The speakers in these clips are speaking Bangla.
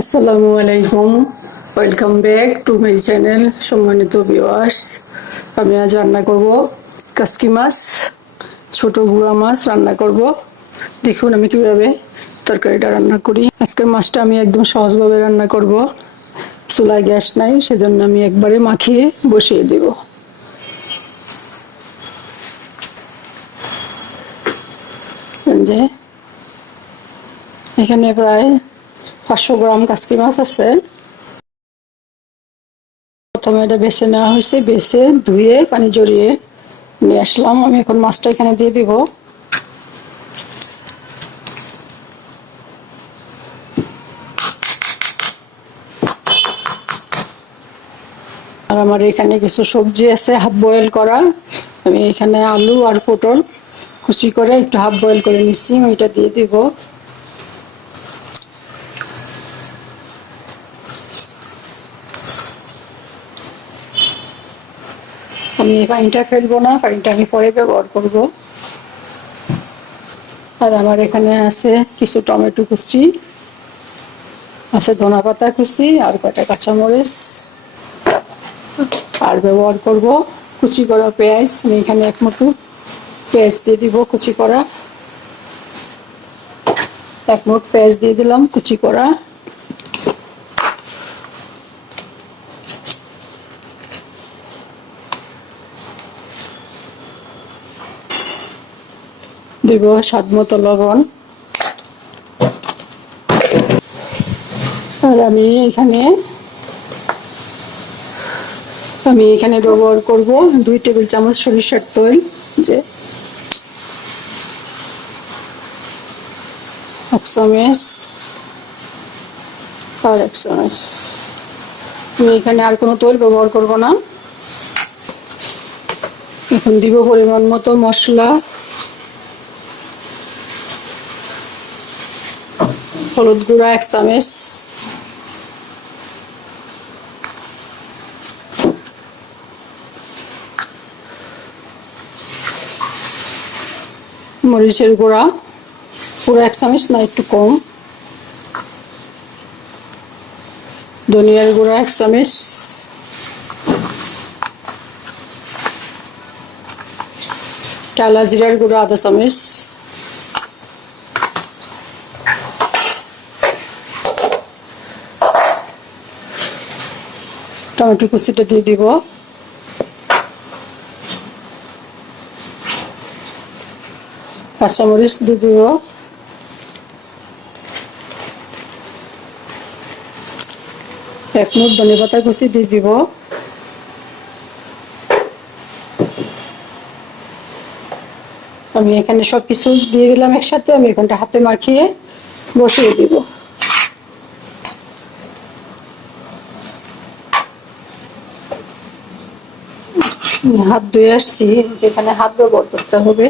আসসালামু আলাইকুম। Welcome back to my channel সম্মানিত ভিউয়ার্স আমি আজ রান্না করব কাসকি মাছ, ছোট গুঁড়া মাছ রান্না করব। দেখুন আমি কীভাবে তরকারিটা রান্না করি। আজকের মাছটা আমি একদম সহজভাবে রান্না করব। চুলায় গ্যাস নাই, সেজন্য আমি একবারে মাখিয়ে বসিয়ে দেব। যে, এখানে প্রায় পাঁচশো গ্রাম কাসকি মাছ আছে। প্রথমে এটা বেছে নেওয়া হয়েছে, বেছে ধুয়ে, পানি জড়িয়ে নিয়ে আসলাম। আমি এখন মাছটা এখানে দিয়ে দিব। আর আমার এখানে কিছু সবজি আছে, হাফ বয়েল করা। আমি এখানে আলু আর পটল কুচি করে একটু হাফ বয়েল করে নিচ্ছি। আমি এটা দিয়ে দিব। আমি পানিটা ফেলব না, পানিটা আমি পরে ব্যবহার করব। আর আমার এখানে আছে কিছু টমেটো কুচি, আছে ধনা পাতা কুচি, আর কয়টা কাঁচামরিচ। আর ব্যবহার করব কুচি করা পেঁয়াজ, আমি এখানে এক মুঠো পেঁয়াজ দিয়ে দিব কুচি করা। এক মুঠ পেঁয়াজ দিয়ে দিলাম কুচি করা। দিব স্বাদ মতো লবণ। আর আমি এখানে আমি এখানে ব্যবহার করব দুই টেবিল চামচ সরিষার তেল, যে এক চামচ আর এক চামচ আমি এখানে আর কোনো তেল ব্যবহার করব না। এখন দিব পরিমাণ মতো মশলা। হলুদ গুঁড়া, এক চামচ। মরিচের গুঁড়া, পুরো এক চামচ না একটু কম। ধনিয়ার গুঁড়া, এক চামচ। টালা জিরার গুঁড়া, আধা চামচ। টমেটো কুচিটা দিয়ে দিব। কাঁচামরিচ দিয়ে দিব। এক মুঠ ধনে পাতা কুচি দিয়ে দিব। আমি এখানে সব কিছু দিয়ে দিলাম একসাথে, আমি এখানটা হাতে মাখিয়ে বসিয়ে দিব। হাত ধুয়ে আসছি এখানে হাত ব্যবহার করতে হবে।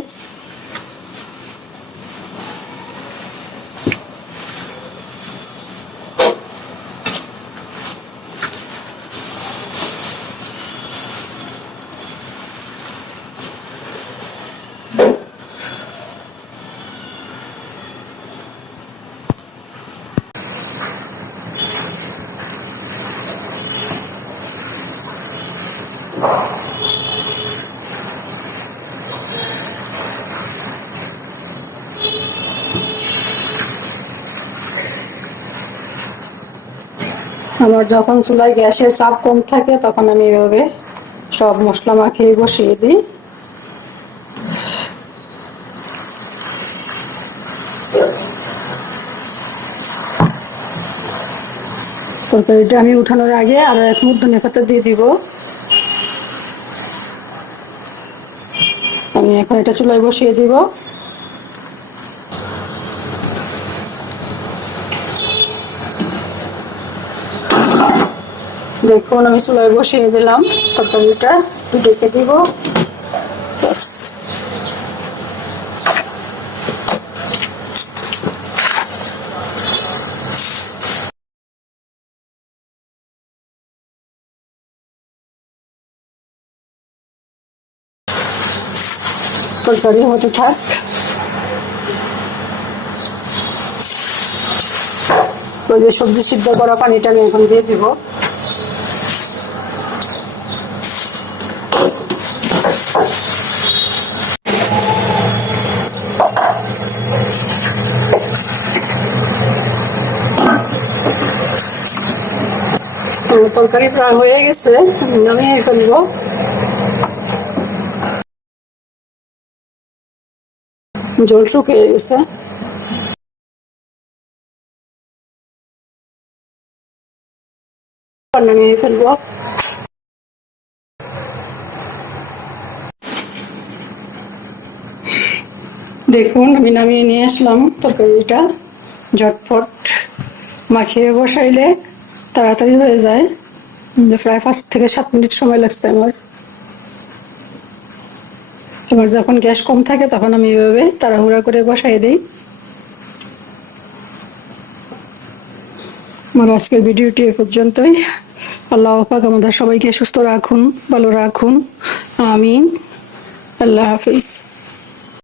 আমার যখন চুলায় গ্যাসের চাপ কম থাকে, তখন আমি এভাবে সব মশলা মাখিয়ে বসিয়ে দিই। তরকারিটা আমি উঠানোর আগে আরও এক মুঠ ধনে দিয়ে দিব। আমি এখন এটা চুলায় বসিয়ে দিব। দেখুন, আমি চুলায় বসিয়ে দিলাম তরকারিটা। ডেকে দিব। তরকারি হতে থাক। সবজি সিদ্ধ করা পানিটা আমি এখন দিয়ে দিব। তরকারি প্রায় হয়ে গেছে নামিয়ে ফেলব জল শুকিয়ে গেছে। নামিয়ে ফেলব দেখুন, আমি নামিয়ে নিয়ে আসলাম তরকারিটা। ঝটফট মাখিয়ে বসাইলে তাড়াতাড়ি হয়ে যায়। প্রায় পাঁচ থেকে সাত মিনিট সময় লাগছে আমার। আমার যখন গ্যাস কম থাকে, তখন আমি এভাবে তাড়াহুড়া করে বসাই দিই। আমার আজকের ভিডিওটি এ পর্যন্তই। আল্লাহ পাক আমাদের সবাইকে সুস্থ রাখুন, ভালো রাখুন। আমিন। আল্লাহ হাফিজ।